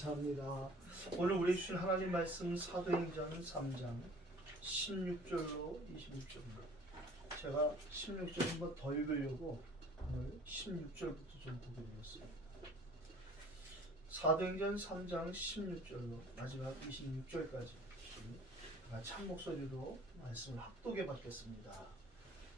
감사합니다. 오늘 우리 주신 하나님 말씀 사도행전 3장 16절로 26절입니다. 제가 16절 한번 더 읽으려고 오늘 16절부터 좀 보게 되었어요. 사도행전 3장 16절로 마지막 26절까지 참 목소리로 말씀을 합독해 받겠습니다.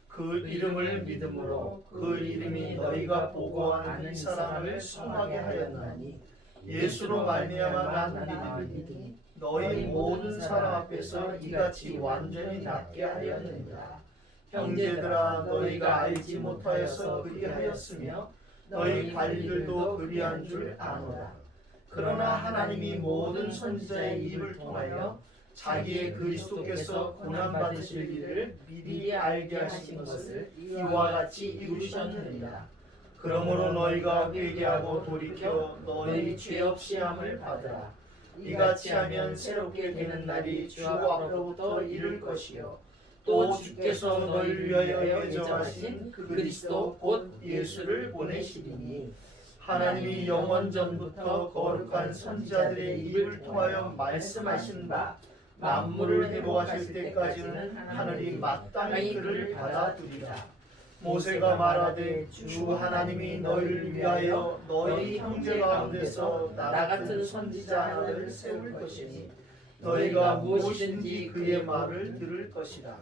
그 이름을 믿음으로 그 이름이 너희가 보고 아는 이 사람을 성하게 하였나니 예수로 말미암아 난 믿으니 너희 모든 사람 앞에서 이같이 완전히 낫게 하였느니라. 형제들아 너희가 알지 못하여서 그리하였으며 너희 관리들도 그리한 줄 아노라. 그러나 하나님이 모든 선지자의 입을 통하여 자기의 그리스도께서 고난받으실 일을 미리 알게 하신 것을 이와 같이 이루셨느니라. 그러므로 너희가 회개하고 돌이켜 너희 죄 없이 함을 받으라. 이같이 하면 새롭게 되는 날이 주 앞으로부터 이를 것이요 또 주께서 너희를 위하여 예정하신 그 그리스도 곧 예수를 보내시리니 하나님이 영원 전부터 거룩한 선지자들의 입을 통하여 말씀하신 바 만물을 회복하실 때까지는 하늘이 마땅히 그를 받아들이라. 모세가 말하되 주 하나님이 너희를 위하여 너희 형제 가운데서 나 같은 선지자 하나를 세울 것이니 너희가 무엇이든지 그의 말을 들을 것이라.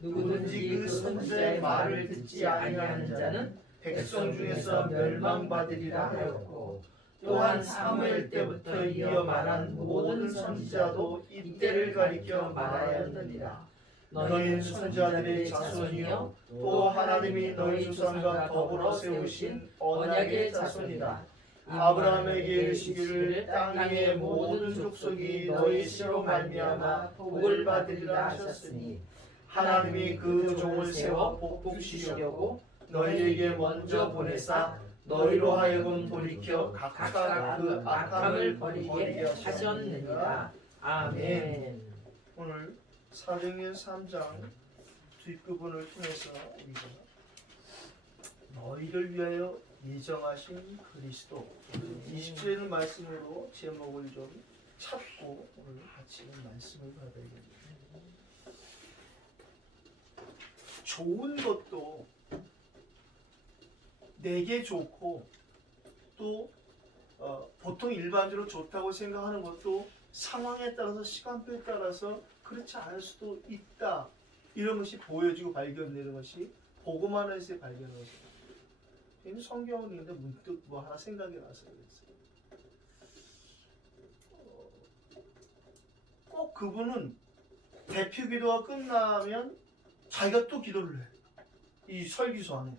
누구든지 그 선지자의 말을 듣지 아니하는 자는 백성 중에서 멸망받으리라 하였고 또한 사무엘 때부터 이어 말한 모든 선지자도 이때를 가리켜 말하였느니라. 너희는 선지자들의 자손이요 또 하나님이 너희 조상과 더불어 세우신 언약의 자손이다. 아브라함에게 이르시기를 땅 위의 모든 족속이 너희 씨로 말미암아 복을 받으리라 하셨으니 하나님이 그 종을 세워 복주시려고 너희에게 먼저 보내사 너희로 하여금 돌이켜 각각 그 악함을 버리게 하셨느니라. 아멘. 오늘 사도행전 3장 뒷부분을 통해서 우리가 너희를 위하여 예정하신 그리스도 20절의 말씀으로 제목을 좀 찾고 오늘 같이 말씀을 받아야겠습니다. 좋은 것도 내게 좋고 또 보통 일반적으로 좋다고 생각하는 것도 상황에 따라서 시간표에 따라서 그렇지 않을 수도 있다. 이런 것이 보여지고 발견되는 것이 보고만 해서 발견하는 것입니다. 성경을 읽는데 문득 뭐 하나 생각이 나서 그랬어요. 꼭 그분은 대표 기도가 끝나면 자기가 또 기도를 해. 이 설교서 안에.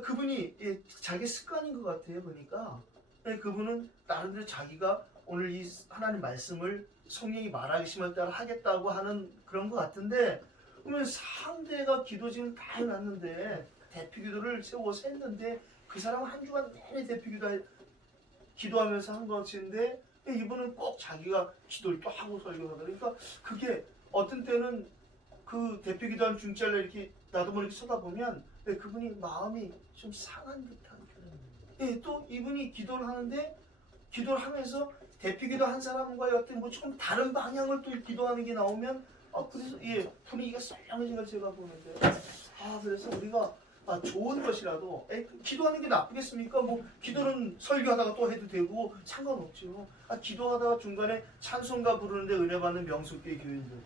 그분이 자기 습관인 것 같아요. 보니까 그분은 나름대로 자기가 오늘 이 하나님 말씀을 성령이 말하기 심에 따라 하겠다고 하는 그런 것 같은데 그러면 상대가 기도 지금 다 해놨는데 대표 기도를 세워서 했는데 그 사람은 한 주간 내내 대표 기도하면서 한 것인데 이분은 꼭 자기가 기도를 또 하고 설교하다 그러니까 그게 어떤 때는 그 대표 기도한 중짜를 이렇게 나도 모르게 쳐다보면 그분이 마음이 좀 상한 듯한 또 이분이 기도를 하는데 기도를 하면서 대표 기도한 사람과의 어떤 뭐 조금 다른 방향을 또 기도하는 게 나오면 그래서 분위기가 썰렁해진 걸 제가 보는데 그래서 우리가 좋은 것이라도 기도하는 게 나쁘겠습니까? 뭐 기도는 설교하다가 또 해도 되고 상관없죠. 기도하다가 중간에 찬송가 부르는데 은혜 받는 명숙교회 교인들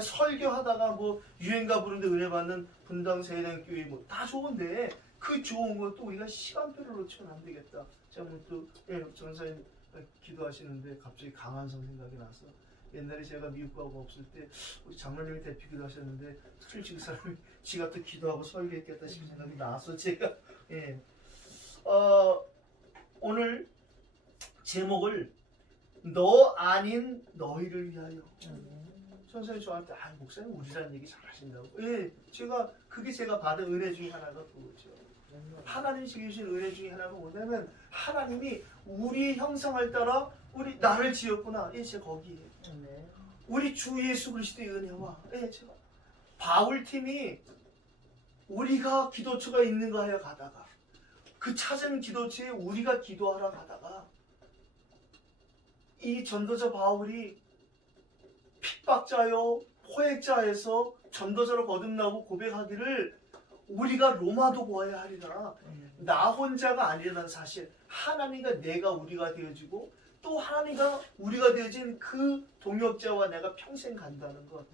설교하다가 뭐 유행가 부르는데 은혜 받는 분당 세대교회 뭐 다 좋은데 그 좋은 것도 우리가 시간표를 놓치면 안 되겠다. 제가 또 전사님 기도하시는데 갑자기 강한성 생각이 나서 옛날에 제가 미국 가고 없을 때 우리 장로님이 대표 기도하셨는데 솔직히 그 사람이 지가 또 기도하고 설교했겠다 싶은 생각이 나서 제가 오늘 제목을 너 아닌 너희를 위하여 선생님이 저한테 목사님 우리라는 얘기 잘 하신다고 제가 받은 은혜 중에 하나가 그거죠. 하나님 주신 은혜 중에 하나가 뭐냐면 하나님이 우리의 형상을 따라 나를 지었구나. 제가 거기에 우리 주 예수 그리스도의 은혜와 제가 바울팀이 우리가 기도처가 있는가 하여 가다가 그 찾은 기도처에 우리가 기도하러 가다가 이 전도자 바울이 핍박자요 포획자에서 전도자로 거듭나고 고백하기를 우리가 로마도 보아야 하리라. 나 혼자가 아니라는 사실, 하나님과 내가 우리가 되어지고 또 하나님과 우리가 되어진 그 동역자와 내가 평생 간다는 것.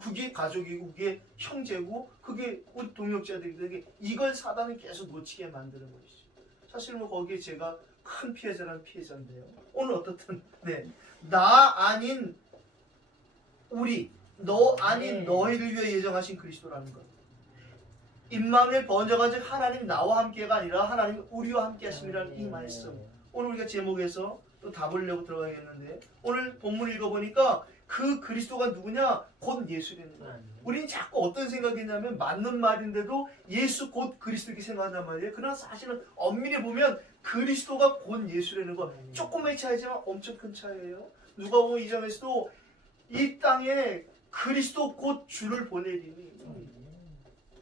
그게 가족이고 그게 형제고 그게 우리 동역자들이, 이걸 사단은 계속 놓치게 만드는 것이죠. 사실 뭐 거기에 제가 큰 피해자란 피해자인데요. 오늘 어떻든 나 아닌 우리, 너 아닌 너희를 위해 예정하신 그리스도라는 것. 임마누엘 번역한 즉 하나님 나와 함께가 아니라 하나님 우리와 함께 하심이라는 이 말씀. 오늘 우리가 제목에서 또 답으려고 들어가겠는데, 오늘 본문 읽어보니까 그 그리스도가 누구냐? 곧 예수라는 거예요. 우리는 자꾸 어떤 생각이냐면 맞는 말인데도 예수 곧 그리스도 이렇게 생각한단 말이에요. 그러나 사실은 엄밀히 보면 그리스도가 곧 예수라는 거, 조금의 차이지만 엄청 큰 차이예요. 누가복음 2장에서도 이 땅에 그리스도 곧 주를 보내리니,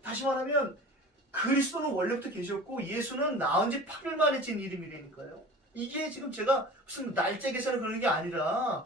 다시 말하면 그리스도는 원래부터 계셨고 예수는 나온 지 8일 만에 진 이름이라니까요. 이게 지금 제가 무슨 날짜 계산을 그러는 게 아니라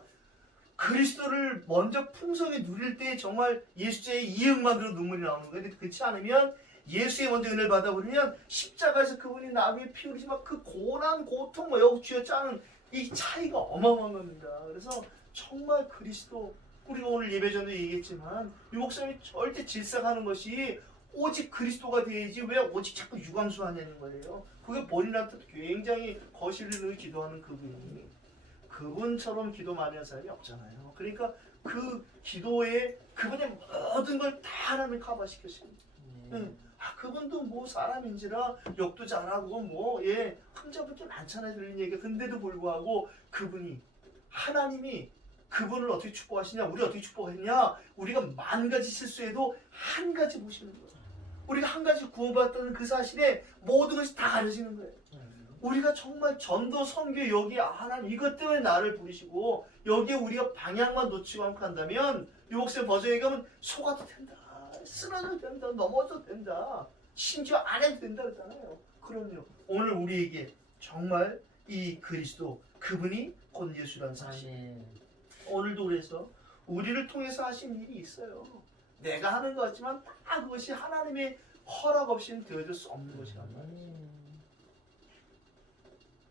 그리스도를 먼저 풍성히 누릴 때 정말 예수자의 이응만으로 눈물이 나오는 거예요. 근데 그렇지 않으면 예수의 먼저 은혜를 받아버리면 십자가에서 그분이 나 위에 피 흘리지만 그 고난, 고통, 뭐 쥐어짜는 이 차이가 어마어마한 겁니다. 그래서 정말 그리스도, 우리가 오늘 예배 전에 얘기했지만 유 목사님이 절대 질색하는 것이 오직 그리스도가 되어야지 왜 오직 자꾸 유광수하냐는 거예요. 그게 본인한테 굉장히 거슬리는 기도하는 그분이, 그분처럼 기도 많이 하는 사람이 없잖아요. 그러니까 그 기도에 그분의 모든 걸 다 하나님이 커버시켰습니다. 그분도 뭐 사람인지라 욕도 잘하고 뭐 흠잡을 많잖아요. 들리는 얘기가. 근데도 불구하고 그분이, 하나님이 그분을 어떻게 축복하시냐, 우리 어떻게 축복했냐, 우리가 만 가지 실수해도 한 가지 보시는 거예요. 우리가 한 가지 구원받았다는 그 사실에 모든 것이 다 가려지는 거예요. 우리가 정말 전도, 선교, 여기 하나님 이것 때문에 나를 부르시고 여기에 우리가 방향만 놓치고 않고 한다면, 유목세 버전에 가면 속아도 된다, 쓰러져도 된다, 넘어져도 된다, 심지어 안 해도 된다 그러잖아요. 그럼요. 오늘 우리에게 정말 이 그리스도, 그분이 곧 예수라는 사실, 오늘도 그래서 우리를 통해서 하신 일이 있어요. 내가 하는 것 같지만 다 그것이 하나님의 허락 없이는 되어질 수 없는 것이란 말이죠.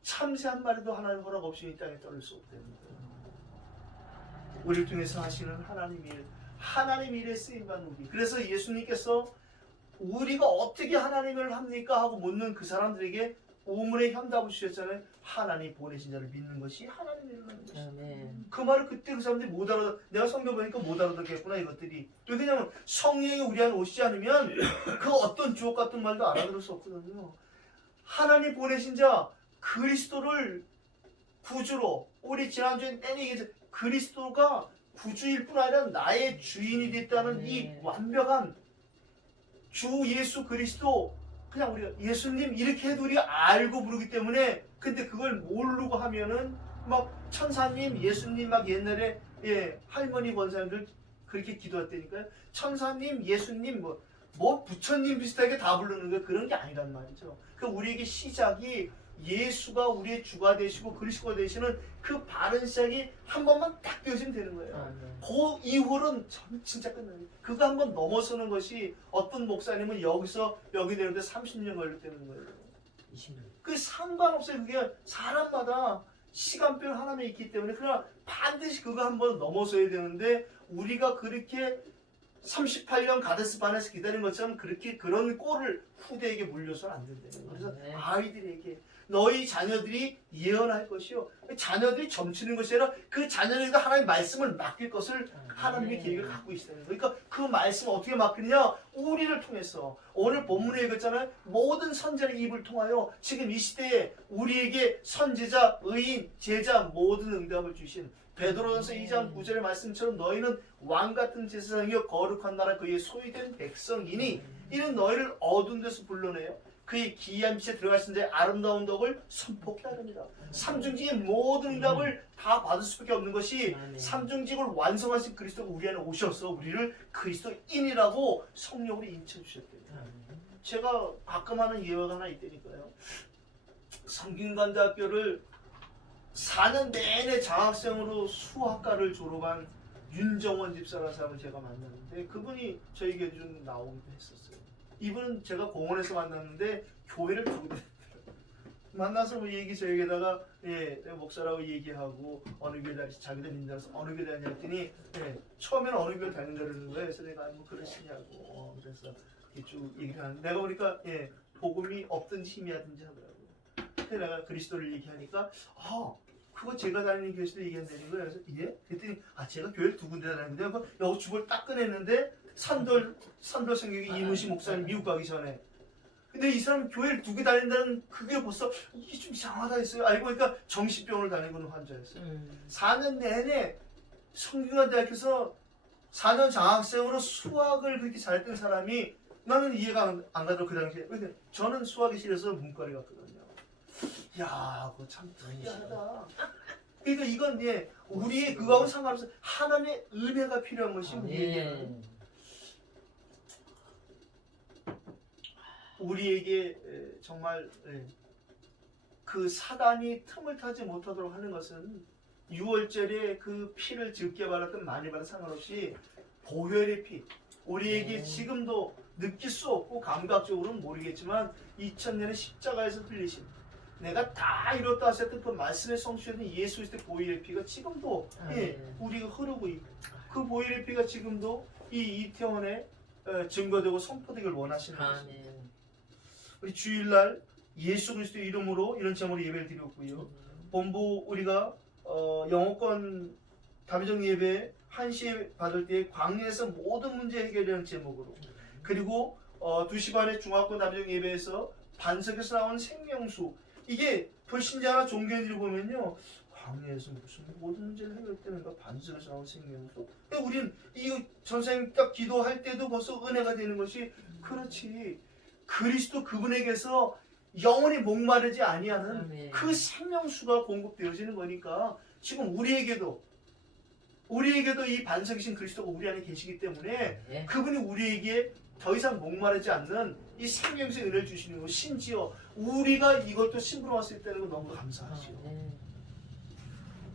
참새 한 마리도 하나님 허락 없이 이 땅에 떨어질 수 없다는 거예요. 우리를 통해서 하시는 하나님 일, 하나님 일에 쓰임받는 우리. 그래서 예수님께서 우리가 어떻게 하나님을 합니까? 하고 묻는 그 사람들에게 우물의 현답을 주셨잖아요. 하나님 보내신 자를 믿는 것이 하나님 일하는 것이다. 그 말을 그때 그 사람들이 못 알아듣, 내가 성경 보니까 못 알아듣겠구나 이것들이. 왜냐면 성령이 우리 안에 오시지 않으면 그 어떤 주옥 같은 말도 알아들을 수 없거든요. 하나님 보내신 자 그리스도를 구주로, 우리 지난주에 얘기했죠. 그리스도가 구주일 뿐 아니라 나의 주인이 됐다는 이 완벽한 주 예수 그리스도, 그냥 우리가 예수님 이렇게 해도 우리 알고 부르기 때문에. 근데 그걸 모르고 하면은 막 천사님, 예수님 막 옛날에 할머니 권사님들 그렇게 기도했다니까요. 천사님, 예수님 뭐 부처님 비슷하게 다 부르는 거예요. 그런 게 아니란 말이죠. 그 우리에게 시작이 예수가 우리의 주가 되시고 그리스도가 되시는 그 바른 시작이 한 번만 딱 되어지면 되는 거예요. 그 이후로는 진짜 끝나요. 그거 한 번 넘어서는 것이, 어떤 목사님은 여기서 여기 내는데 30년 걸렸다는 거예요. 20년. 그 상관없어요. 그게 사람마다 시간표 하나만 있기 때문에. 그러나 반드시 그거 한 번 넘어서야 되는데, 우리가 그렇게 38년 가데스 바네에서 기다린 것처럼 그렇게 그런 꼴을 후대에게 물려서는 안 된다는 거예요. 그래서 아이들에게 너희 자녀들이 예언할 것이요, 자녀들이 점치는 것이 아니라 그 자녀들에게 하나님의 말씀을 맡길 것을 하나님의 계획을 갖고 있어요. 그러니까 그 말씀을 어떻게 맡기느냐? 우리를 통해서. 오늘 본문에 읽었잖아요. 모든 선지자의 입을 통하여 지금 이 시대에 우리에게 선지자, 의인, 제자 모든 응답을 주신 베드로전서 2장 9절의 말씀처럼 너희는 왕같은 제사장이여 거룩한 나라 그의 소유된 백성이니 이는 너희를 어두운 데서 불러내요 그의 기이한 빛에 들어가신 자의 아름다운 덕을 선포케 하렵니다. 삼중직의 모든 응답을 다 받을 수밖에 없는 것이 삼중직을 완성하신 그리스도가 우리 안에 오셔서 우리를 그리스도인이라고 성령으로 인쳐주셨대요. 제가 가끔 하는 예화가 하나 있다니까요. 성균관대학교를 4년 내내 장학생으로 수학과를 졸업한 윤정원 집사라는 사람을 제가 만났는데 그분이 저희 교회 좀 나오기도 했었어요. 이분은 제가 공원에서 만났는데 교회를 두고 만나서 뭐 얘기 저에게다가 목사라고 얘기하고 어느 교회 다니시 자기들 민다서 어느 교회 다니냐 했더니 처음에는 어느 교회 다닌다 그러는 거예요. 그래서 내가 뭐 그러시냐고 그래서 쭉 얘기를 하는데 내가 보니까 복음이 없든지 힘이 하든지 하더라고요. 그래서 내가 그리스도를 얘기하니까 그거 제가 다니는 교회에서도 얘기한다는 거예요. 그래서 그랬더니 제가 교회를 두 군데 다니는데 여기 주보를 딱 꺼냈는데 산돌 성경이 이문시 목사님 미국 가기 전에 근데 이 사람 교회를 두 개 다닌다는 그게 벌써 이게 좀 이상하다 했어요. 알고 보니까 정신병을 다니고 있는 환자였어요. 4년 내내 성균관대학교에서 4년 장학생으로 수학을 그렇게 잘했던 사람이 나는 이해가 안 가더라고 그 당시에. 저는 수학이 싫어서 문과를 갔거든요. 야, 그거 참 특이하다. 그러니까 이건 우리의 그거하고 상관없어. 하나님의 은혜가 필요한 것이 우리에게는. 우리에게 정말 그 사단이 틈을 타지 못하도록 하는 것은 6월절에 그 피를 적게 발랐든 많이 발라 상관없이 보혈의 피 우리에게 지금도 느낄 수 없고 감각적으로는 모르겠지만 2000년에 십자가에서 흘리신 내가 다 이뤘다 하셨던 그 말씀의 성취였던 예수 그리스도의 보혈의 피가 지금도 우리가 흐르고 있고 그 보혈의 피가 지금도 이 이태원에 증거되고 선포되길 원하시는 것입니다. 우리 주일날 예수 그리스도의 이름으로 이런 제목으로 예배를 드렸고요. 본부 우리가 영어권 다비정 예배 1시에 받을 때 광야에서 모든 문제 해결이라는 제목으로 그리고 2시 반에 중학권 다비정 예배에서 반석에서 나온 생명수 이게 불신자나 종교인들이 보면요 광야에서 무슨 모든 문제를 해결했다는가 반석에서 나온 생명수 우리는 이 전사님 딱 기도할 때도 벌써 은혜가 되는 것이 그렇지 그리스도 그분에게서 영원히 목마르지 아니하는 그 생명수가 공급되어지는 거니까 지금 우리에게도 이 반석이신 그리스도가 우리 안에 계시기 때문에 그분이 우리에게 더 이상 목마르지 않는 이 생명수의 은혜를 주시는 거 심지어 우리가 이것도 심부름할 수 있다는 거 너무 감사하죠.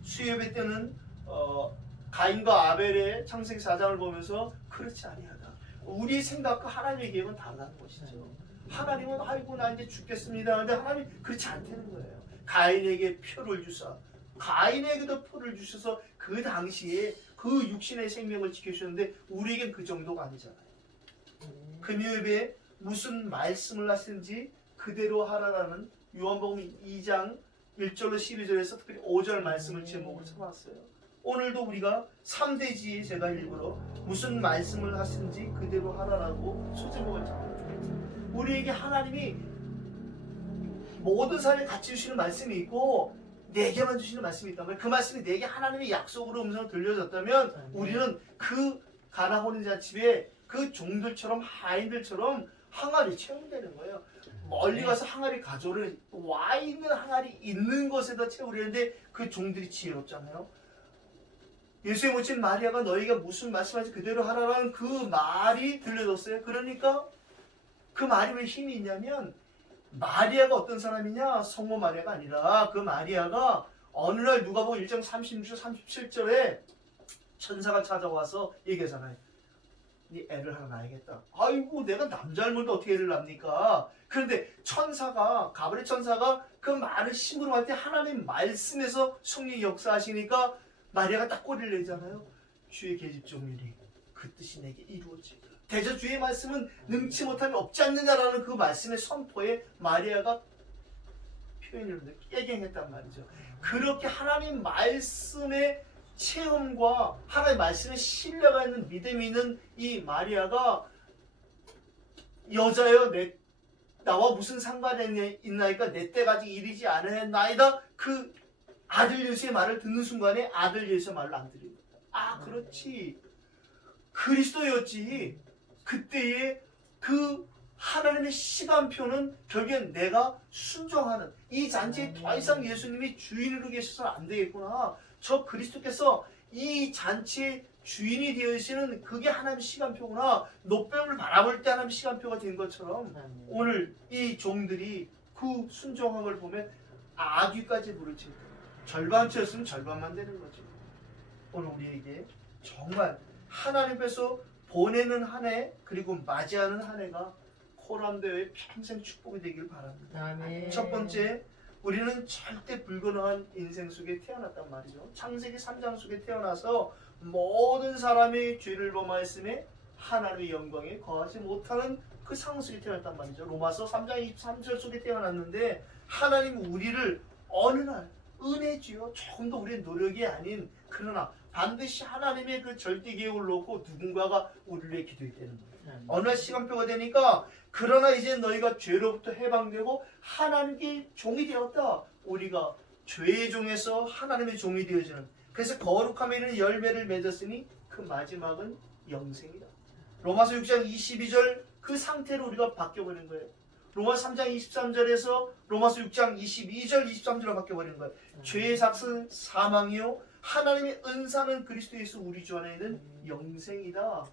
수요예배 때는 가인과 아벨의 창세기 4장을 보면서 그렇지 아니하다. 우리 생각과 하나님의 계획은 다르다는 것이죠. 하나님은 아이고 나 이제 죽겠습니다. 근데 하나님 그렇지 않다는 거예요. 가인에게 표를 주사 가인에게도 표를 주셔서 그 당시에 그 육신의 생명을 지켜주셨는데 우리에겐 그 정도가 아니잖아요. 금요일에 무슨 말씀을 하시는지 그대로 하라라는 요한복음 2장 1절로 12절에서 특별히 5절 말씀을 제목으로 삼았어요. 오늘도 우리가 3대지에 제가 일부러 무슨 말씀을 하시는지 그대로 하라라고 소제목을 잡았어요. 우리에게 하나님이 모든 사람이 같이 주시는 말씀이 있고 내게만 주시는 말씀이 있다면 그 말씀이 내게 하나님의 약속으로 음성을 들려졌다면 우리는 그 가나 혼인잔치에 그 종들처럼 하인들처럼 항아리 채우면 거예요. 멀리 가서 항아리 가져오는 와 있는 항아리 있는 곳에다 채우려는데 그 종들이 지혜롭잖아요. 예수의 모친 마리아가 너희가 무슨 말씀하지 그대로 하라라는 그 말이 들려졌어요. 그러니까 그 말이 왜 힘이 있냐면 마리아가 어떤 사람이냐 성모 마리아가 아니라 그 마리아가 어느 날 누가복음 1장 36절 37절에 천사가 찾아와서 얘기하잖아요. 네 애를 하나 낳아야겠다. 아이고 내가 남자를 먼저 어떻게 애를 낳습니까? 그런데 천사가 가브리엘 천사가 그 말을 심부름할 때 하나님 말씀에서 성령이 역사하시니까 마리아가 딱 꼬리를 내잖아요. 주의 계집종이니 그 뜻이 내게 이루어지리라. 대저 주의 말씀은 능치 못함이 없지 않느냐라는 그 말씀의 선포에 마리아가 표현을 깨갱했단 말이죠. 그렇게 하나님 말씀의 체험과 하나님 말씀에 신뢰가 있는 믿음이 있는 이 마리아가 여자여 나와 무슨 상관이 있나이까 내 때가 아직 이르지 않았나이다. 그 아들 예수의 말을 듣는 순간에 아들 예수의 말을 안 들은 거야. 그렇지 그리스도였지. 그때의 그 하나님의 시간표는 결국엔 내가 순종하는 이 잔치에 더 이상 예수님이 주인으로 계셔서는 안 되겠구나. 저 그리스도께서 이 잔치의 주인이 되시는 그게 하나님의 시간표구나. 노뱀을 바라볼 때 하나님의 시간표가 된 것처럼 오늘 이 종들이 그 순종한 걸 보면 아귀까지 부르짖고 절반 채웠으면 절반만 되는 거죠. 오늘 우리에게 정말 하나님께서 보내는 한 해 그리고 맞이하는 한 해가 코람대회 평생 축복이 되길 바랍니다. 아멘. 첫 번째, 우리는 절대 불가능한 인생 속에 태어났단 말이죠. 창세기 3장 속에 태어나서 모든 사람이 죄를 범하였음에 하나님의 영광에 거하지 못하는 그 상황 속에 태어났단 말이죠. 로마서 3장 23절 속에 태어났는데 하나님 우리를 어느 날 은혜지요. 조금 더 우리의 노력이 아닌 그러나 반드시 하나님의 그 절대 계획을 놓고 누군가가 우리를 위해 기도했다는 거예요. 어느 날 시간표가 되니까 그러나 이제 너희가 죄로부터 해방되고 하나님께 종이 되었다. 우리가 죄의 종에서 하나님의 종이 되어지는, 그래서 거룩함에 이르는 열매를 맺었으니 그 마지막은 영생이다. 로마서 6장 22절 그 상태로 우리가 바뀌어버린 거예요. 로마서 3장 23절에서 로마서 6장 22절 23절로 바뀌어버린 거예요. 죄의 삭은 사망이요 하나님의 은사는 그리스도 예수 우리 주 안에 있는 영생이다.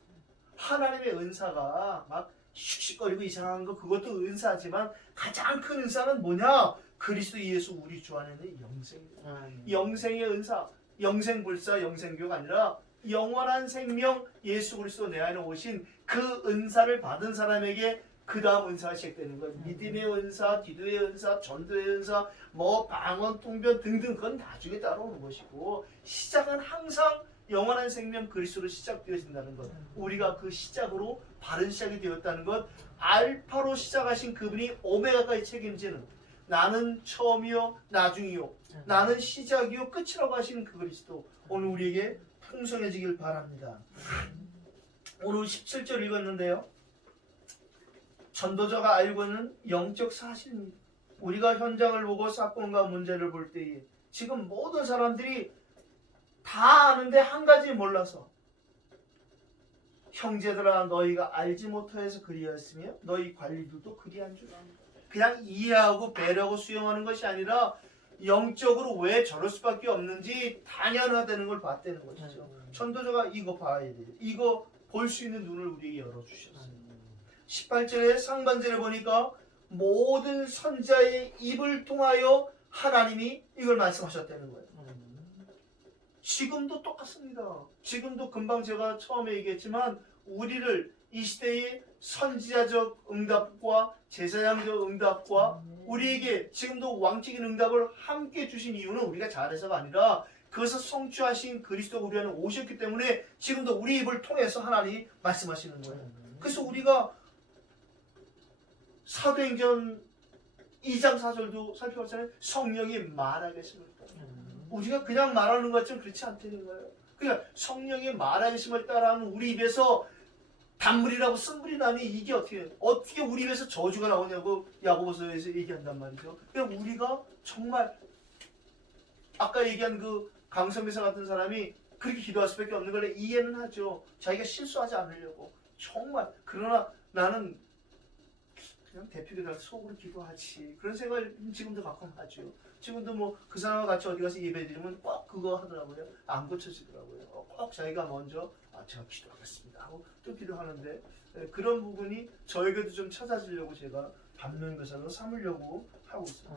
하나님의 은사가 막 슉슉거리고 이상한 거 그것도 은사지만 가장 큰 은사는 뭐냐? 그리스도 예수 우리 주 안에 있는 영생이다. 영생의 은사, 영생불사 영생교가 아니라 영원한 생명 예수 그리스도 내 안에 오신 그 은사를 받은 사람에게 그 다음 은사가 시작되는 거예요. 믿음의 은사, 기도의 은사, 전도의 은사, 뭐 방언, 통변 등등 그건 나중에 따라오는 것이고 시작은 항상 영원한 생명 그리스도로 시작되어진다는 것. 우리가 그 시작으로 바른 시작이 되었다는 것. 알파로 시작하신 그분이 오메가까지 책임지는 나는 처음이요 나중이요 나는 시작이요 끝이라고 하시는 그 그리스도 오늘 우리에게 풍성해지길 바랍니다. 오늘 17절 읽었는데요. 전도자가 알고 있는 영적 사실입니다. 우리가 현장을 보고 사건과 문제를 볼 때에 지금 모든 사람들이 다 아는데 한 가지 몰라서 형제들아 너희가 알지 못하여서 그리하였으며 너희 관리들도 그리한 줄 압니다. 그냥 이해하고 배려하고 수용하는 것이 아니라 영적으로 왜 저럴 수밖에 없는지 당연하다는 걸 봤다는 것이죠. 전도자가 이거 봐야 돼요. 이거 볼 수 있는 눈을 우리에게 열어주셨어요. 18절에 상반절에 보니까 모든 선자의 입을 통하여 하나님이 이걸 말씀하셨다는 거예요. 지금도 똑같습니다. 지금도 금방 제가 처음에 얘기했지만 우리를 이 시대의 선지자적 응답과 제사장적 응답과 우리에게 지금도 왕적인 응답을 함께 주신 이유는 우리가 잘해서가 아니라 그것을 성취하신 그리스도가 우리 안에 오셨기 때문에 지금도 우리 입을 통해서 하나님이 말씀하시는 거예요. 그래서 우리가 사도행전 2장 4절도 살펴봤잖아요. 성령이 말하겠습니다. 우리가 그냥 말하는 것처럼 그렇지 않다는 거예요. 그러니까 성령이 말하겠음을 따라하는 우리 입에서 단물이라고 쓴물이 나니 이게 어떻게 우리 입에서 저주가 나오냐고 야고보서에서 얘기한단 말이죠. 그러니까 우리가 정말 아까 얘기한 그 강선미사 같은 사람이 그렇게 기도할 수밖에 없는 걸 이해는 하죠. 자기가 실수하지 않으려고 정말. 그러나 나는 그냥 대표기도 속으로 기도하지. 그런 생각을 지금도 가끔 하죠. 지금도 뭐 그 사람과 같이 어디 가서 예배 드리면 꼭 그거 하더라고요. 안 고쳐지더라고요. 꼭 자기가 먼저 제가 기도하겠습니다 하고 또 기도하는데 그런 부분이 저에게도 좀 찾아지려고 제가 반면교사로 삼으려고 하고 있습니다.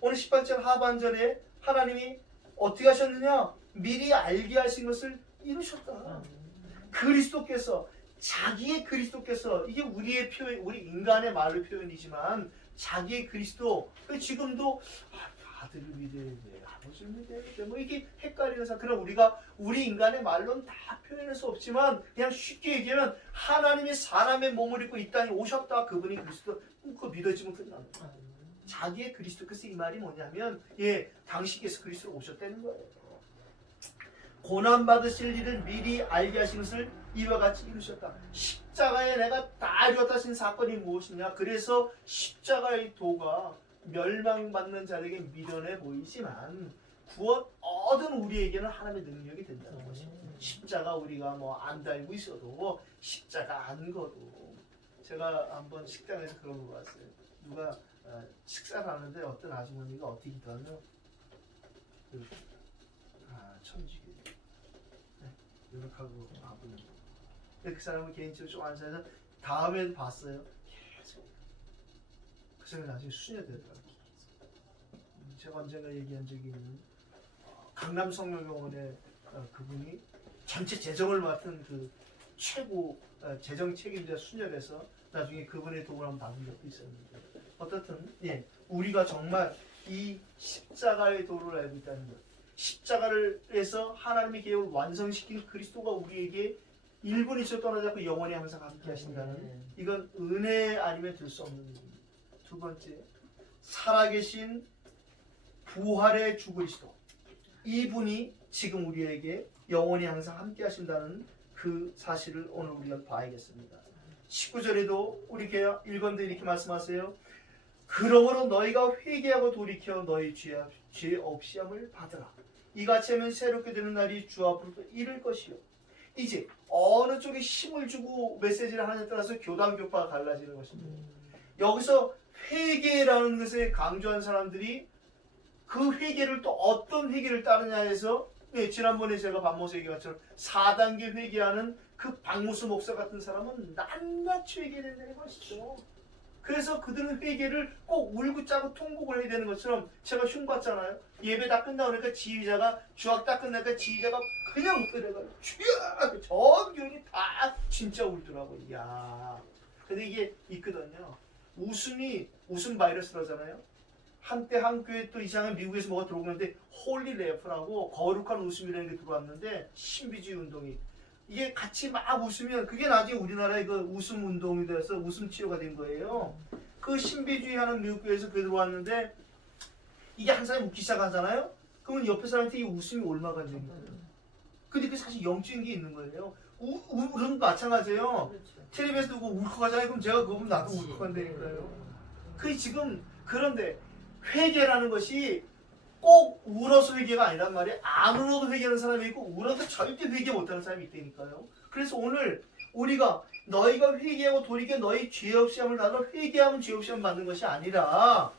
오늘 18절 하반절에 하나님이 어떻게 하셨느냐? 미리 알게 하신 것을 이루셨다. 그리스도께서 자기의 그리스도께서 이게 우리의 표현, 우리 인간의 말로 표현이지만 자기의 그리스도 지금도 아들을 믿어야 돼, 아버지를 믿어야 돼, 뭐 이게 헷갈리는 사. 그럼 우리가 우리 인간의 말로는 다 표현할 수 없지만 그냥 쉽게 얘기하면 하나님이 사람의 몸을 입고 이 땅에 오셨다. 그분이 그리스도. 그거 믿어지면 끝나는 거예요. 자기의 그리스도께서 이 말이 뭐냐면 당신께서 그리스도로 오셨다는 거예요. 고난 받으실 일을 미리 알게 하신 것을 이와 같이 이루셨다. 십자가에 내가 다 이루었다 하신 사건이 무엇이냐? 그래서 십자가의 도가 멸망받는 자에게 미련해 보이지만 구원 얻은 우리에게는 하나님의 능력이 된다는 것입니다. 십자가 우리가 뭐 안 달고 있어도 십자가 안 걸고 제가 한번 식당에서 그런 거 봤어요. 누가 식사를 하는데 어떤 아주머니가 어떻게 기도하면 천주교 이렇게 하고 아버님. 그 사람은 개인적으로 좀 안사해서 다음에도 봤어요. 계속 그 사람이 나중에 수녀 되더라고요. 제가 언젠가 얘기한 적이 있는 강남성모병원에 그분이 전체 재정을 맡은 그 최고 재정 책임자 순혈에서 나중에 그분의 도움을 한번 받은 적도 있었는데, 어떻든 예, 우리가 정말 이 십자가의 도를 알고 있다는 것, 십자가를 해서 하나님의 계획을 완성시킨 그리스도가 우리에게 1분 1초 떠나지 않고 영원히 항상 함께 하신다는, 이건 은혜 아니면 될 수 없는 일입니다. 두 번째, 살아계신 부활의 주 그리스도, 이분이 지금 우리에게 영원히 항상 함께 하신다는 그 사실을 오늘 우리가 봐야겠습니다. 19절에도 우리 일건들 이렇게 말씀하세요. 그러므로 너희가 회개하고 돌이켜 너희 죄 없이함을 받으라. 이같이 하면 새롭게 되는 날이 주 앞으로도 이를 것이요. 이제 어느 쪽에 힘을 주고 메시지를 하느냐에 따라서 교단 교파가 갈라지는 것입니다. 여기서 회개라는 것에 강조한 사람들이 그 회개를 또 어떤 회개를 따르냐 해서, 지난번에 제가 반모세 얘기했처럼 4단계 회개하는 그 박무수 목사 같은 사람은 낱낱이 회개된다는 것이죠. 그래서 그들은 회개를 꼭 울고 짜고 통곡을 해야 되는 것처럼, 제가 흉봤잖아요. 예배 다 끝나고 그러니까 지휘자가 주악 다 끝나니까 지휘자가 그냥 그래가지고 주야 전 교인이 다 진짜 울더라고요. 이야. 근데 이게 있거든요. 웃음 바이러스라잖아요. 한때 한 교회 또 이상한 미국에서 뭐가 들어오는데 홀리 레프라고 거룩한 웃음이라는 게 들어왔는데, 신비주의 운동이 이게 같이 막 웃으면 그게 나중에 우리나라의 그 웃음 운동이 돼서 웃음 치료가 된 거예요. 그 신비주의 하는 미국 교회에서 그게 들어왔는데, 이게 한 사람이 웃기 시작하잖아요. 그러면 옆에 사람한테 이 웃음이 올라가는 거예요. 근데 그게 사실 영적인 게 있는 거예요. 울음도 마찬가지예요. 텔레비에서 누구 울컥하잖아요. 그럼 제가 그거 보면 나도 울컥한다니까요. 그게 지금, 그런데 회개라는 것이 꼭 울어서 회개가 아니란 말이에요. 안 울어도 회개하는 사람이 있고 울어도 절대 회개 못하는 사람이 있다니까요. 그래서 오늘 우리가 너희가 회개하고 돌이켜 너희 죄 없이 함을 받아, 회개하면 죄 없이 함을 받는 것이 아니라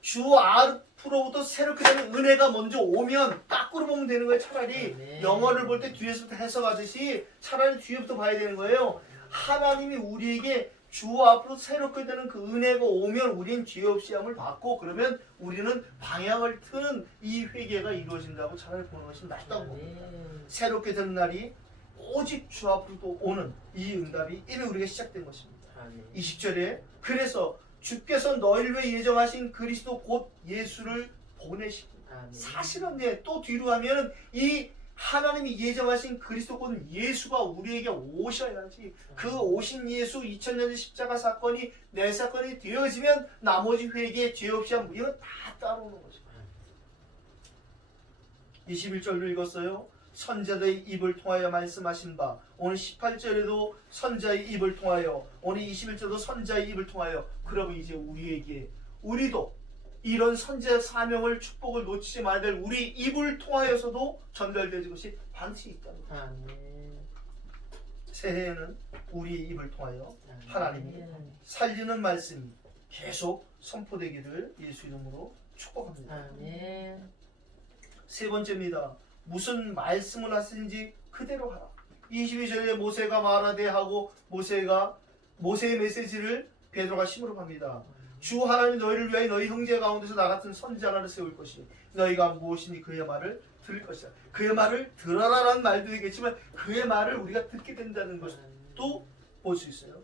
주 앞으로부터 새롭게 되는 은혜가 먼저 오면 거꾸로 보면 되는 거예요. 차라리 영어를 볼 때 뒤에서부터 해석하듯이 차라리 뒤에부터 봐야 되는 거예요. 하나님이 우리에게 주 앞으로 새롭게 되는 그 은혜가 오면 우린 죄 없이 함을 받고, 그러면 우리는 방향을 트는 이 회개가 이루어진다고 차라리 보는 것이 낫다고 봅니다. 새롭게 되는 날이 오직 주 앞으로도 오는 이 응답이 이미 우리가 시작된 것입니다. 20절에 그래서 주께서 너희를 위해 예정하신 그리스도 곧 예수를 보내시고, 사실은 또 뒤로 하면 이 하나님이 예정하신 그리스도 곧 예수가 우리에게 오셔야지, 그 오신 예수 2000년 십자가 사건이 내 사건이 되어지면 나머지 회개 죄 없이 한 이건 다 따라오는 거죠. 21절로 읽었어요. 선자들의 입을 통하여 말씀하신 바, 오늘 18절에도 선자의 입을 통하여, 오늘 21절도 선자의 입을 통하여, 그러면 이제 우리도 이런 선지자 사명을, 축복을 놓치지 말아야 될 우리 입을 통하여서도 전달되는 것이 반드시 있다는 거죠. 새해에는 우리 입을 통하여 하나님이 살리는 말씀이 계속 선포되기를 예수 이름으로 축복합니다. 세 번째입니다. 무슨 말씀을 하시는지 그대로 하라. 22절에 모세가 말하되 하고, 모세의 메시지를 베드로가 심으로 합니다. 주 하나님 너희를 위하여 너희 형제 가운데서 나 같은 선지자를 세울 것이, 너희가 무엇이니 그의 말을 들을 것이다. 그의 말을 들어라라는 말도 되겠지만 그의 말을 우리가 듣게 된다는 것도 볼 수 있어요.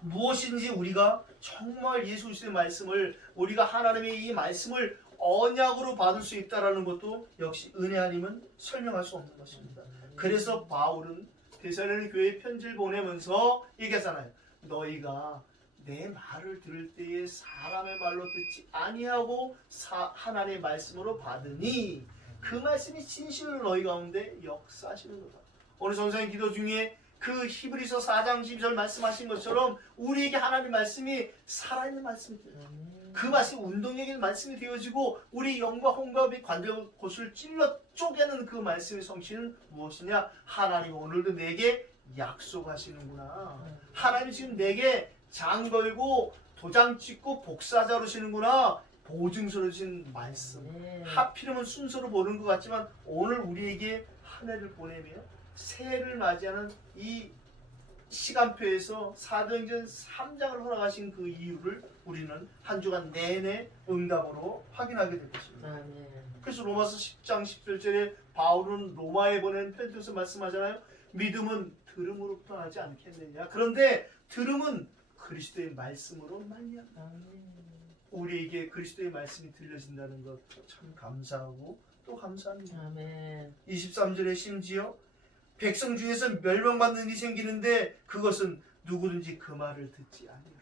무엇인지 우리가 정말 예수 그리스도의 말씀을, 우리가 하나님의 이 말씀을 언약으로 받을 수 있다는 것도 역시 은혜 아니면 설명할 수 없는 것입니다. 그래서 바울은 데살로니가 교회에 편지를 보내면서 얘기하잖아요. 너희가 내 말을 들을 때에 사람의 말로 듣지 아니하고 하나님의 말씀으로 받으니 그 말씀이 진실로 너희 가운데 역사하시는 거다. 오늘 전사님 기도 중에 그 히브리서 4장 12절 말씀하신 것처럼 우리에게 하나님의 말씀이 살아있는 말씀이 되어요. 그 말씀이 운동력인 말씀이 되어지고 우리 영과 혼과 관절 곳을 찔러 쪼개는 그 말씀의 성취는 무엇이냐? 하나님 오늘도 내게 약속하시는구나. 하나님 지금 내게 장 걸고 도장 찍고 복사자로 시는구나. 보증서로 주신 말씀. 하필이면 순서로 보는 것 같지만 오늘 우리에게 한 해를 보내며 새해를 맞이하는 이 시간표에서 사도행전 3장을 허락하신 그 이유를 우리는 한 주간 내내 응답으로 확인하게 될 것입니다. 아멘. 그래서 로마서 10장 17절에 바울은 로마에 보낸 편지에서 말씀하잖아요. 믿음은 들음으로부터 나지 않겠느냐. 그런데 들음은 그리스도의 말씀으로 말미암아. 아멘. 우리에게 그리스도의 말씀이 들려진다는 것 참 감사하고 또 감사합니다. 아멘. 23절에 심지어 백성 중에서 멸망받는 일이 생기는데 그것은 누구든지 그 말을 듣지 아니하느니라.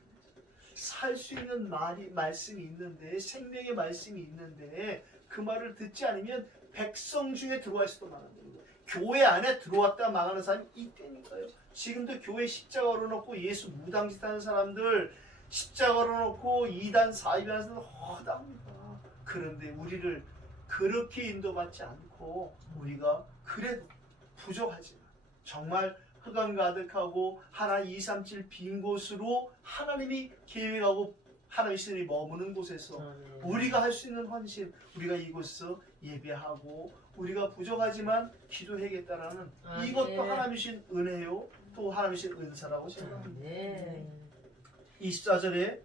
살 수 있는 말씀이 있는데, 생명의 말씀이 있는데 그 말을 듣지 않으면 백성 중에 들어갈 수도 망하는 거예요. 교회 안에 들어왔다 망하는 사람이 있다니까요. 지금도 교회 십자가 걸어놓고 예수 무당짓하는 사람들, 십자가 걸어놓고 2단 4위하는 사람들 허다합니다. 그런데 우리를 그렇게 인도받지 않고 우리가 그래도 부족하지만 정말 흑암 가득하고 하나 2, 3, 7 빈 곳으로 하나님이 계획하고 하나님의 신이 머무는 곳에서 우리가 할 수 있는 헌신, 우리가 이곳에서 예배하고 우리가 부족하지만 기도해야겠다라는 이것도 하나님의 신 은혜요 또 하나님의 신 은사라고 생각합니다. 24절에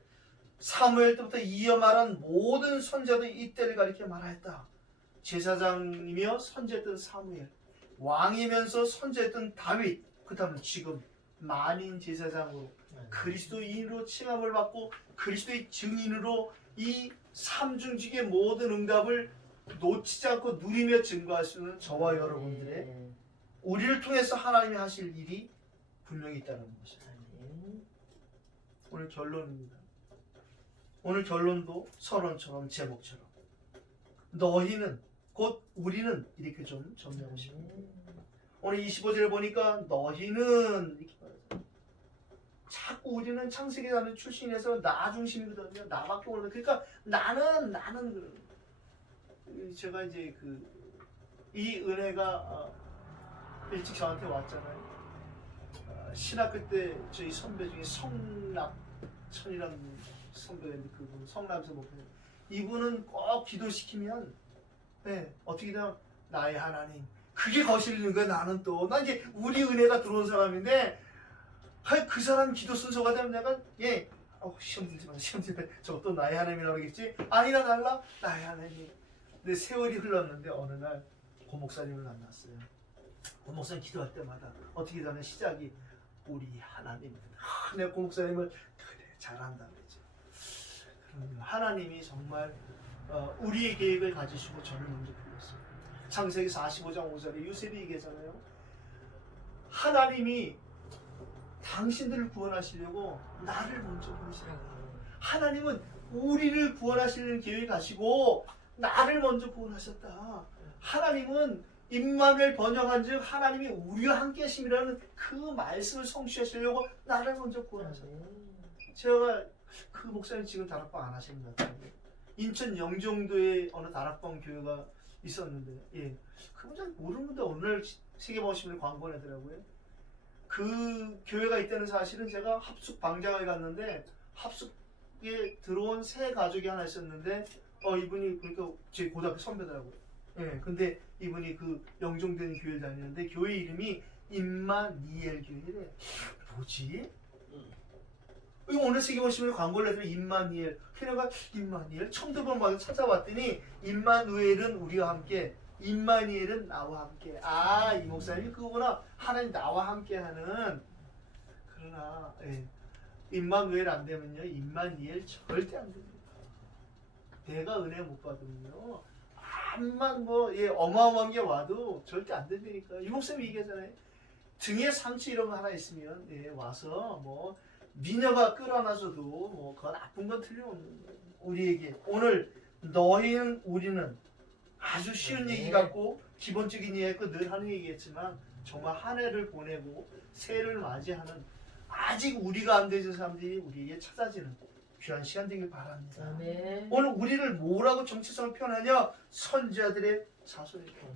사무엘 때부터 이어 말한 모든 선자들이 이때를 가리켜 말하였다. 제사장이며 선지했던 사무엘, 왕이면서 선지했던 다윗, 그 다음에 지금 만인 제사장으로 그리스도인으로 칭함을 받고 그리스도의 증인으로 이 삼중직의 모든 응답을 놓치지 않고 누리며 증거할 수 있는 저와 여러분들의 우리를 통해서 하나님이 하실 일이 분명히 있다는 것입니다. 오늘 결론입니다. 오늘 결론도 서론처럼 제목처럼 너희는 곧 우리는 이렇게 좀 정리하고 싶습니다. 오늘 25절에 보니까 너희는 이렇게 말해요. 자꾸 우리는 창세기 단어 출신에서 나 중심이거든요. 나밖에 모르는. 그러니까 나는 그런. 제가 이제 이 은혜가 일찍 저한테 왔잖아요. 신학교 때 저희 선배 중에 성락천이라는 선배가 있는데 그분 성남에서 목회. 이분은 꼭 기도시키면 어떻게 되면 나의 하나님 그게 거슬리는 거야. 나는 또 난 이제 우리 은혜가 들어온 사람인데 그 사람 기도 순서가 되면 내가 시험 들지 마 시험 들지 마 저거 또 나의 하나님이라고 그러겠지. 아니나 달라 나의 하나님. 근데 세월이 흘렀는데 어느 날 고 목사님을 만났어요. 고 목사님 기도할 때마다 어떻게 되면 시작이 우리 하나님. 내가 고 목사님을 그래 잘한다 그랬죠. 하나님이 정말 우리의 계획을 가지시고 저를 먼저 불렀어요. 창세기 45장 5절에 요셉이 얘기하잖아요. 하나님이 당신들을 구원하시려고 나를 먼저 부르시라고. 하나님은 우리를 구원하시려는 계획을 가시고 나를 먼저 구원하셨다. 하나님은 임마누엘 번역한 즉 하나님이 우리와 함께 하심이라는 그 말씀을 성취하시려고 나를 먼저 구원하셨다. 제가 그 목사님 지금 다락방 안 하시는 것 같아요. 인천 영종도에 어느 다락방 교회가 있었는데 그분 잘 모르는데 어느 날 세계방심을 광고하더라고요. 그 교회가 있다는 사실은 제가 합숙 방장을 갔는데 합숙에 들어온 새 가족이 하나 있었는데 이분이 그러니까 제 고등학교 선배더라고요. 근데 이분이 그 영종된 교회를 다니는데 교회 이름이 임마니엘 교회래. 뭐지? 오늘 세계방심을 광고를 했더니 임마니엘. 그래가 임마니엘 처음 들어본 말을 찾아봤더니 임마누엘은 우리와 함께, 임마니엘은 나와 함께. 이 목사님이 그거구나. 하나님 나와 함께하는. 그러나 임마누엘 안 되면요 임마니엘 절대 안 됩니다. 내가 은혜 못 받으면요 암만 어마어마한 게 와도 절대 안 된다니까. 이 목사님이 얘기하잖아요. 등에 상처 이런 거 하나 있으면 와서 미녀가 끌어안아서도 그건 나쁜 건 틀림없는 거예요. 우리에게 오늘 너희는 우리는 아주 쉬운 얘기 같고 기본적인 얘기 같고 늘 하는 얘기겠지만 정말 한 해를 보내고 새해를 맞이하는 아직 우리가 안 되는 사람들이 우리에게 찾아지는 귀한 시간 되길 바랍니다. 아멘. 오늘 우리를 뭐라고 정체성을 표현하냐? 선지자들의 자손이다.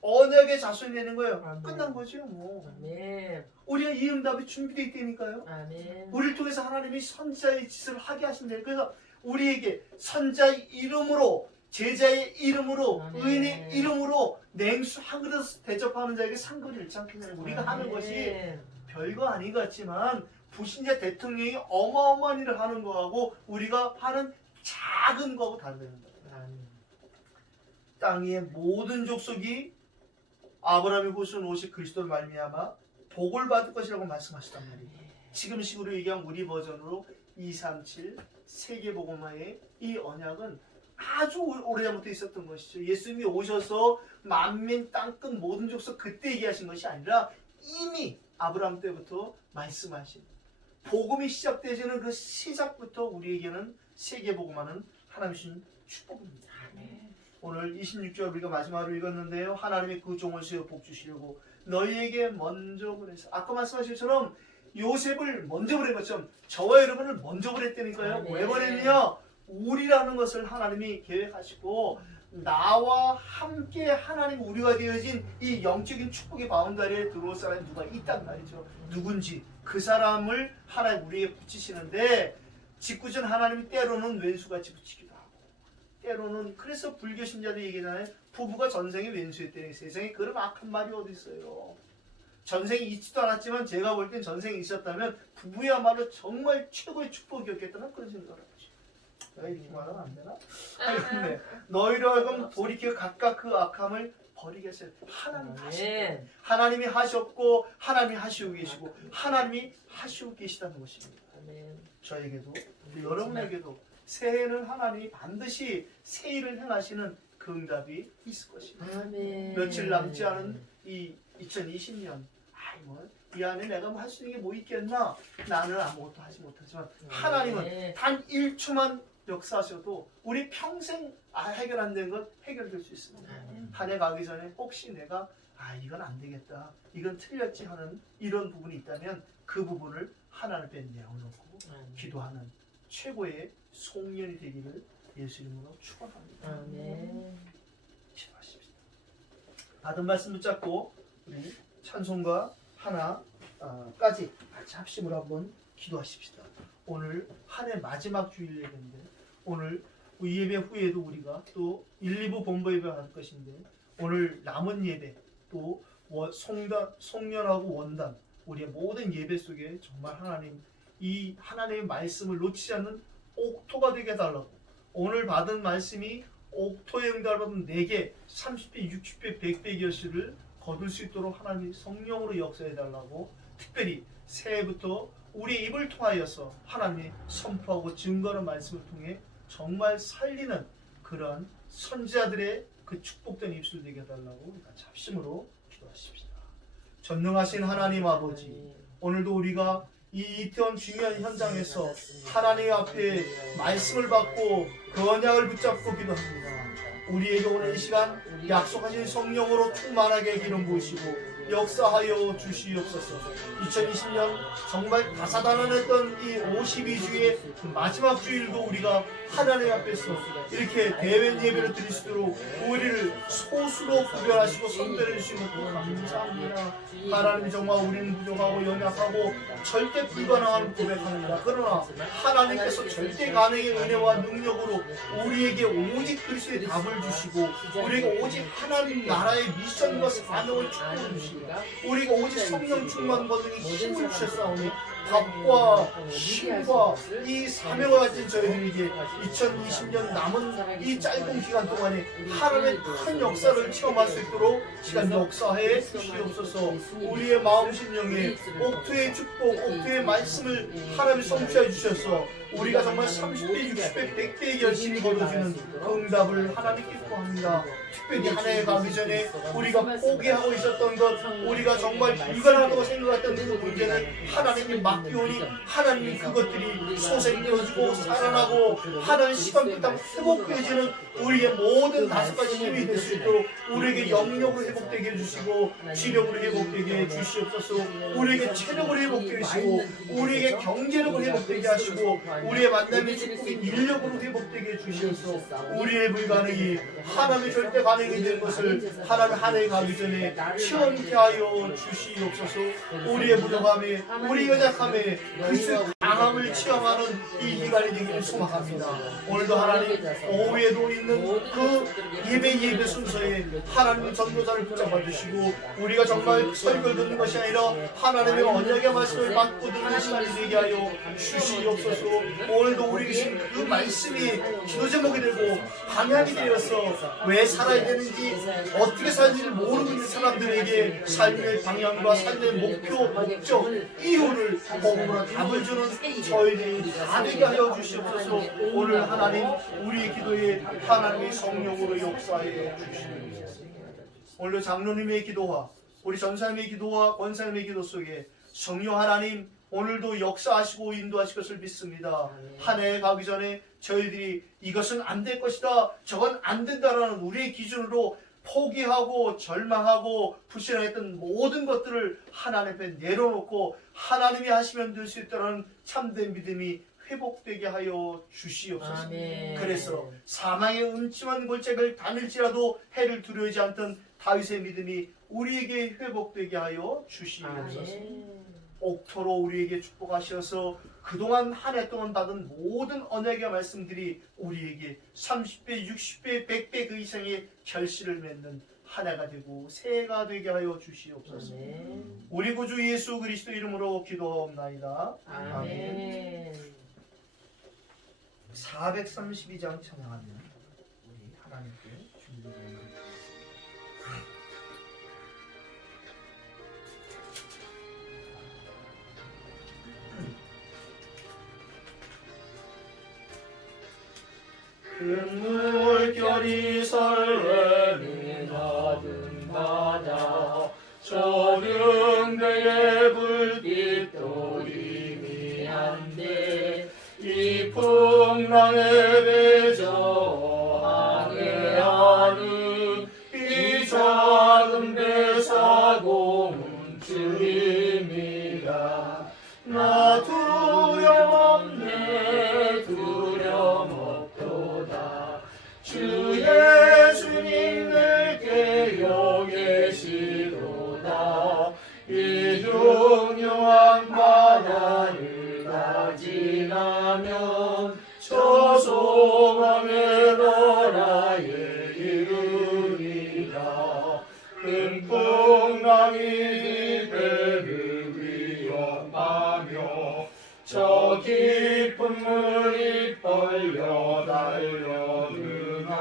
언약의 자손이 되는 거예요. 아멘. 끝난 거죠 뭐. 아멘. 우리가 이 응답이 준비되어 있다니까요. 아멘. 우리를 통해서 하나님이 선자의 짓을 하게 하신다. 그래서 우리에게 선자의 이름으로 제자의 이름으로 아멘. 의인의 이름으로 냉수 한 그릇 대접하는 자에게 상급을 잃지 않겠냐는 우리가 하는 것이 별거 아닌 것 같지만 불신자 대통령이 어마어마한 일을 하는 거하고 우리가 하는 작은 거하고 다르다는 거예요. 땅의 모든 족속이 아브라함의 후손 오직 그리스도를 말미암아 복을 받을 것이라고 말씀하셨단 말이에요. 지금 식으로 얘기한 우리 버전으로 237 세계복음화의 이 언약은 아주 오래전부터 있었던 것이죠. 예수님이 오셔서 만민 땅끝 모든 족속 그때 얘기하신 것이 아니라 이미 아브라함 때부터 말씀하신 복음이 시작되지는 그 시작부터 우리에게는 세계복음화는 하나님 주신 축복입니다. 오늘 26절 우리가 마지막으로 읽었는데요. 하나님이 그 종을 세워 복 주시려고 너희에게 먼저 보내서 아까 말씀하신 것처럼 요셉을 먼저 보낸 것처럼 저와 여러분을 먼저 보냈다니까요. 왜 보냈느냐? 우리라는 것을 하나님이 계획하시고 나와 함께 하나님 우리가 되어진 이 영적인 축복의 바운다리에 들어올 사람이 누가 있단 말이죠. 누군지 그 사람을 하나님 우리에게 붙이시는데 짓궂은 하나님이 때로는 왼수같이 붙이기도 하고 때로는 그래서 불교 신자들 얘기잖아요. 부부가 전생에 왼수였다니 세상에 그런 악한 말이 어디 있어요. 전생이 있지도 않았지만 제가 볼 땐 전생이 있었다면 부부야말로 정말 최고의 축복이었겠다는 그런 생각을 하죠. 내가 이렇게 말하면 안 되나? 근데 너희로 하여금 돌이켜 각각 그 악함을 버리겠어요. 하나님 하시고 하나님이 하셨고 하나님이 하시고 계시고 하나님이 하시고 계시다는 것입니다. 저에게도 여러분에게도 새해는 하나님이 반드시 새 일을 행하시는 그 응답이 있을 것입니다. 며칠 남지 않은 이 2020년 이 안에 내가 뭐 할 수 있는 게 뭐 있겠나? 나는 아무것도 하지 못하지만 하나님은 단 1초만 역사하셔도 우리 평생 해결 안 된 것 해결될 수 있습니다. 한 해 가기 전에 혹시 내가 이건 안 되겠다, 이건 틀렸지 하는 이런 부분이 있다면 그 부분을 하나님 앞에 내어놓고 기도하는 최고의 송년이 되기를 예수 이름으로 축원합니다. 기도하십시다. 받은 말씀 붙잡고 우리 찬송가 하나까지 같이 합심으로 한번 기도하십시다. 오늘 한 해 마지막 주일 예배인데 오늘 이 예배 후에도 우리가 또 1, 2부 본부 예배가 할 것인데 오늘 남은 예배 또 송년하고 원단 우리의 모든 예배 속에 정말 하나님 이 하나님의 말씀을 놓치지 않는 옥토가 되게 해달라고 오늘 받은 말씀이 옥토의 응답을 받은 4개 30배, 60배, 100배 결실을 거둘 수 있도록 하나님이 성령으로 역사해달라고 특별히 새해부터 우리 입을 통하여서 하나님이 선포하고 증거하는 말씀을 통해 정말 살리는 그런 선지자들의 그 축복된 입술 되게 해달라고 같이 합심으로 기도하십시다. 전능하신 하나님 아버지, 오늘도 우리가 이 이태원 중요한 현장에서 하나님 앞에 말씀을 받고 그 언약을 붙잡고 기도합니다. 우리에게 오늘 이 시간 약속하신 성령으로 충만하게 기름 부으시고 역사하여 주시옵소서. 2020년 정말 다사다난했던 이 52주의 마지막 주일도 우리가 하나님 앞에서 이렇게 대면 예배를 드릴 수 있도록 우리를 소수로 구별하시고 선별해 주시는 것 감사합니다. 하나님 정말 우리는 부족하고 연약하고 절대 불가능한 고백합니다. 그러나 하나님께서 절대 가능의 은혜와 능력으로 우리에게 오직 그리스도의 답을 주시고 우리에게 오직 하나님 나라의 미션과 사명을 축복해 주시고 우리가 오직 성령 충만 받으니 힘을 주셨사오니 답과 힘과 이 사명을 가진 저희들에게 2020년 남은 이 짧은 기간 동안에 하나님의 큰 역사를 체험할 수 있도록 시간 역사해 주시옵소서. 우리의 마음 심령에 옥토의 축복, 옥토의 말씀을 하나님 성취해 주셔서 우리가 정말 30배, 60배, 100배의 결실이 거둬지는 그 응답을 하나님 기뻐합니다. 특별히 한 해 가기 전에 우리가 포기하고 있었던 것, 우리가 정말 불가능하다고 생각했던 그 문제를 하나님이 맡기오니 하나님이 그것들이 소생되어지고 살아나고 하나님 시간 끝나고 회복되어지는 우리의 모든 5가지 힘이 될 수 있도록 우리에게 영력으로 회복되게 해주시고 지력으로 회복되게 해주시옵소서. 우리에게 체력으로 회복되게 하시고 우리에게 경제력으로 회복되게 하시고 우리의 만남의 축복인 인력으로 회복되게 해주시옵소서. 우리의 불가능이 하나님의 절대 가능이 된 것을 하나님 한 해 가기 전에 체험케 하여 주시옵소서. 우리의 부족함에 우리의 연약함에 그리스도의 강함을 체험하는 이 기간이 되기를 소망합니다. 오늘도 하나님 오후에도 있는 그 예배 순서에 하나님 전도자를 붙잡아 주시고 우리가 정말 설교를 듣는 것이 아니라 하나님의 언약의 말씀을 받고 듣는 시간이 되게 하여 주시옵소서. 오늘도 우리 계신 그 말씀이 기도 제목이 되고 방향이 되어서 왜 살아야 되는지 어떻게 살지를 모르고 있는 사람들에게 삶의 방향과 삶의 목표, 목적, 이유를 복음으로 답을 주는 저희들이 다 되게 하여 주시옵소서. 오늘 하나님 우리의 기도에 하나님의 성령으로 역사해 주시옵소서. 오늘 장로님의 기도와 우리 전사님의 기도와 권사님의 기도 속에 성령 하나님 오늘도 역사하시고 인도하실 것을 믿습니다. 한 해 가기 전에 저희들이 이것은 안 될 것이다, 저건 안 된다라는 우리의 기준으로 포기하고 절망하고 불신했던 모든 것들을 하나님 앞에 내려놓고 하나님이 하시면 될 수 있다는 참된 믿음이 회복되게 하여 주시옵소서. 아멘. 그래서 사망의 음침한 골짜기를 다닐지라도 해를 두려워하지 않던 다윗의 믿음이 우리에게 회복되게 하여 주시옵소서. 아멘. 옥토로 우리에게 축복하셔서 그동안 한 해 동안 받은 모든 언약의 말씀들이 우리에게 30배, 60배, 100배 그 이상의 결실을 맺는 한 해가 되고 새해가 되게 하여 주시옵소서. 아멘. 우리 구주 예수 그리스도 이름으로 기도하옵나이다. 아멘. 432장 찬양하면 우리 하나님께 준비되는 큰 물결이 설레는 낮은 바다 저등대의 불빛도 희미한데 이 풍랑에 배저하게 하는 이 작은 배 사공은 주님이라. 나 두려움 없네 두려움 없도다. 주 예수님 늘 깨어 계시도다. 이 흉흉한 바다를 다 지나면 저 소망의 나라에 이르리라. 큰 풍랑이 배를 위협하며 저 깊은 물이 떨려 달려드나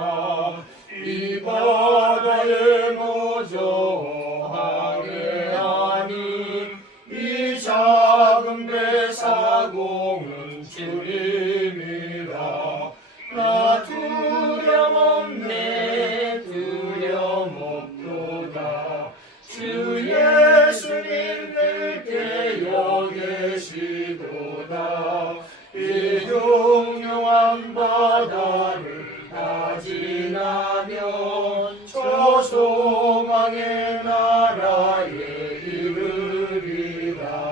이 바다에 노저하게 하는 이 작은 배 사공은 주님이라. 나 두려움 없네 두려움 없도다. 주 예수님 늘 깨어 계시도다. 이 흉흉한 바다를 다 지나면 저 소망의 나라에 이르리라.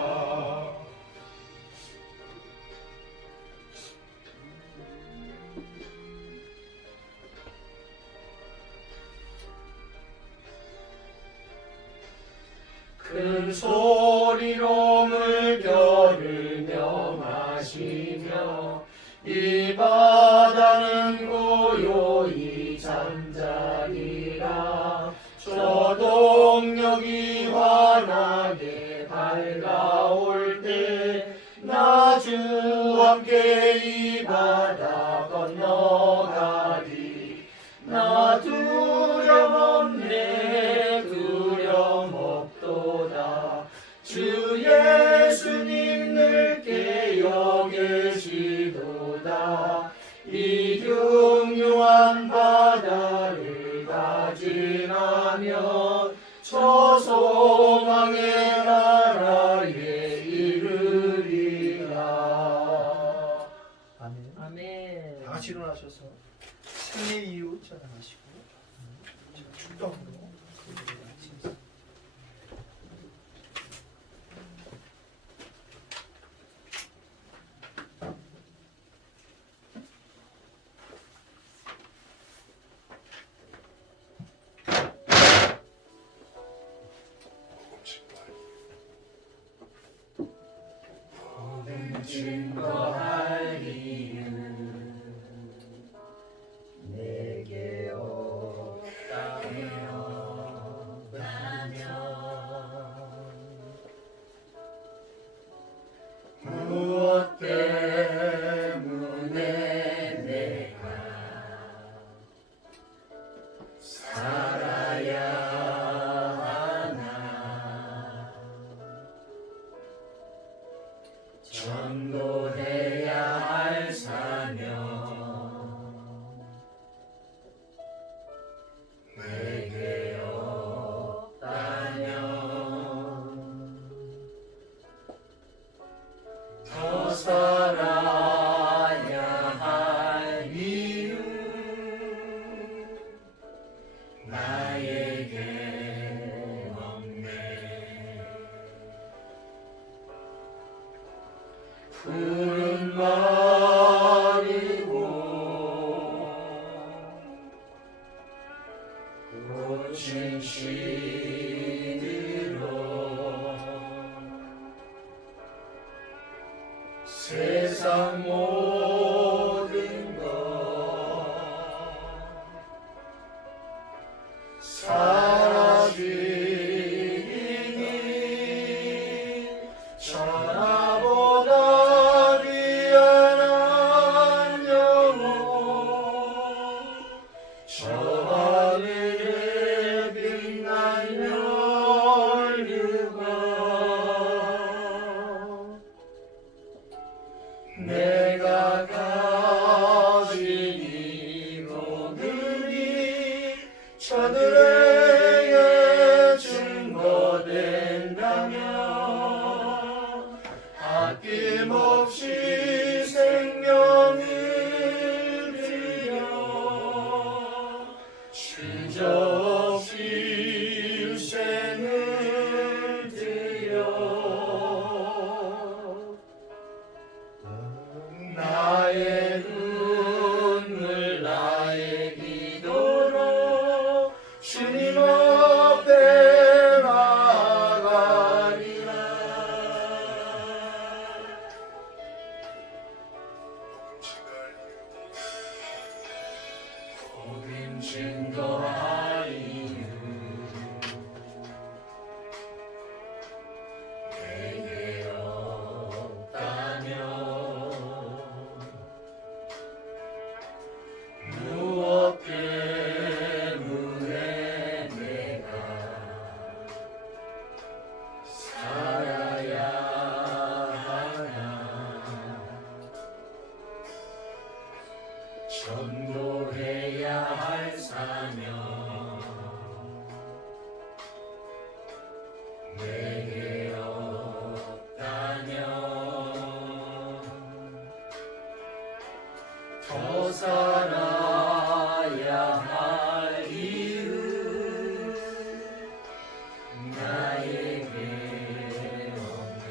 큰 소리로 물결을 명하시며 이 바다는 고요히 잠자리라. 저 동력이 환하게 밝아올 때 나 주와 함께 이 바다 건너가리. 나 두려움 없네 두려움 없도다. 주 예수님 늘 깨어 계시도다. 이 흉흉한 바다를 다 지나면 저 소망의 나라에 이르리라. 아멘. 아멘. 다 같이 일어나셔서 생애 이유 찬양하시고 축도함으로 증거할 이유 내게 없다면 무엇 때문에 내가 살아야 하나 전도해야 할 사명 내게 없다면 더 살아야 할 이유 나에게 없네 푸른 마르고 꽃은 시들어 세상 모든 것 사라지니 천하보다 귀한 영혼 저 하늘에 빛난 혈류가 내가 가진 이 복음이 저들에게 증거된다면 아낌없이 생명을 들여 주저없이 일생을 들여 나의 눈물 나의 기도로 주님 앞에 나가리라 복음 증거할 이유 내게 없다면 무엇 때문에 내가 살아야 하나 전도해야 할 사명 내게 없다면 더 살아야 할 이유 나에게 없네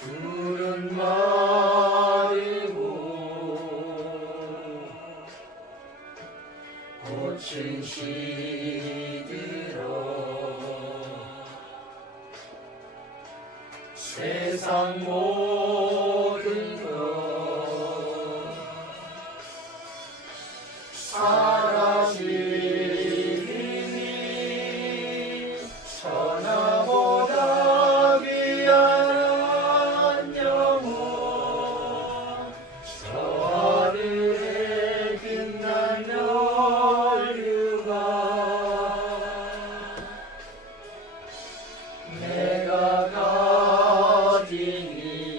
푸른 마르고 꽃은 시들어 세상 모든 것 사라지니 천하보다 귀한 영혼 저 하늘에 빛난 혈류가 내가 가진 이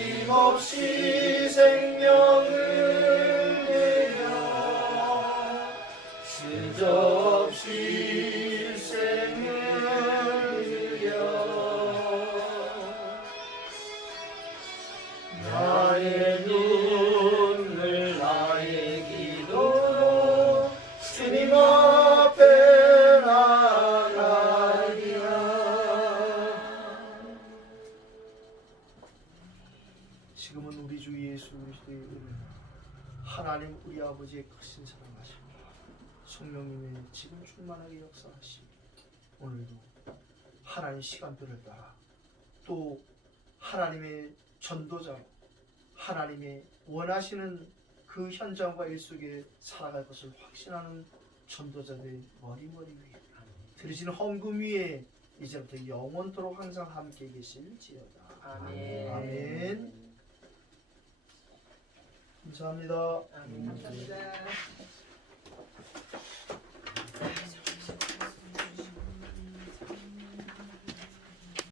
끊임없이 생명을 내려 수없이 생을 들여 나의 눈물 나의 기도 주님 앞에 나가리라. 지금은 우리 주 예수 그리스도의 은혜와 하나님 우리 아버지의 크신 사랑하심과 성령님의 지금 충만하게 역사하시 오늘도 하나님 시간표를 따라 또 하나님의 전도자로 하나님의 원하시는 그 현장과 일 속에 살아갈 것을 확신하는 전도자들의 머리머리 위에 들으시는 헌금 위에 이제부터 영원토록 항상 함께 계실지어다. 아멘. 아멘. 감사합니다. 감사합니다.